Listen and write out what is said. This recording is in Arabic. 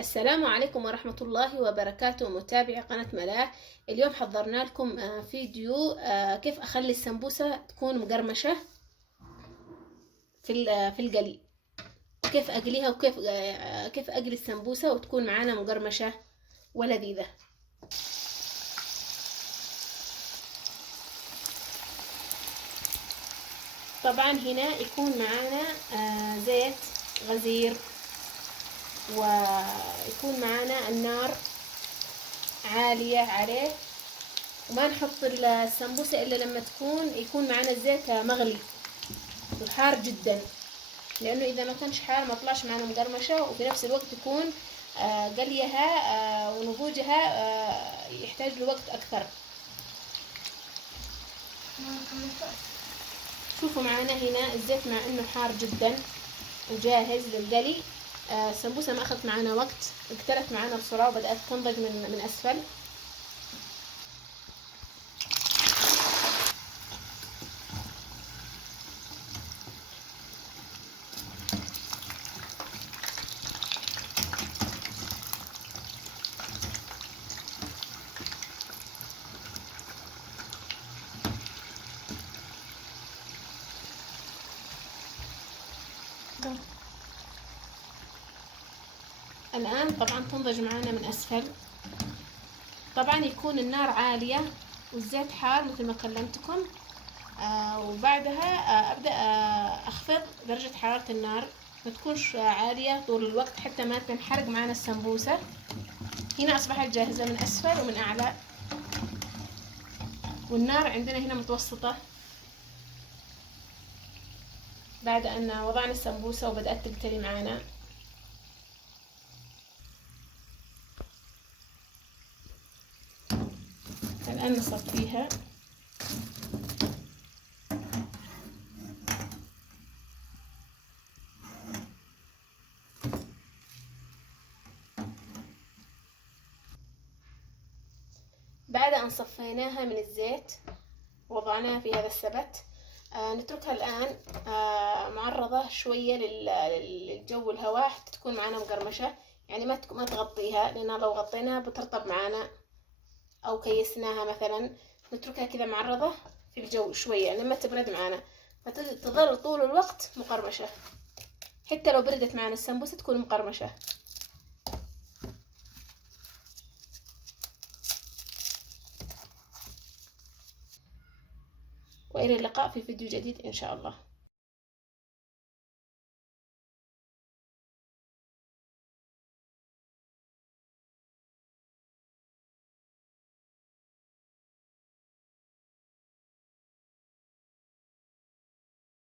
السلام عليكم ورحمة الله وبركاته، متابعي قناة ملاح. اليوم حضرنا لكم فيديو كيف أخلي السمبوسة تكون مقرمشة في القلي. كيف أقليها وكيف كيف أقلي السمبوسة وتكون معانا مقرمشة ولذيذة. طبعا هنا يكون معانا زيت غزير، ويكون معانا النار عالية عليه، وما نحط السمبوسة إلا لما يكون معانا الزيت مغلي وحار جدا، لأنه إذا ما كانش حار ما طلعش معانا مقرمشة، وفي نفس الوقت يكون قليها ونضوجها يحتاج لوقت أكثر. شوفوا معانا هنا الزيت مع إنه حار جدا وجاهز للقلي. السمبوسة ما أخذت معانا وقت، اقتلت معانا بسرعة وبدأت تنضج من أسفل. الآن طبعا تنضج معانا من أسفل. طبعا يكون النار عالية والزيت حار مثل ما كلمتكم. وبعدها أبدأ أخفض درجة حرارة النار، ما تكونش عالية طول الوقت حتى ما تنحرق معانا السمبوسة. هنا أصبحت جاهزة من أسفل ومن أعلى، والنار عندنا هنا متوسطة. بعد أن وضعنا السمبوسة وبدأت تقتلي معانا، الآن نصفيها. بعد أن صفيناها من الزيت وضعناها في هذا السبت، نتركها الآن معرضة شوية للجو الهواء حتى تكون معنا مقرمشة. يعني ما تغطيها، لأنها لو غطيناها بترطب معنا أو كيسناها مثلا. نتركها كذا معرضة في الجو شوية لما تبرد معنا، فتظل طول الوقت مقرمشة. حتى لو بردت معنا السمبوسة تكون مقرمشة. وإلى اللقاء في فيديو جديد إن شاء الله.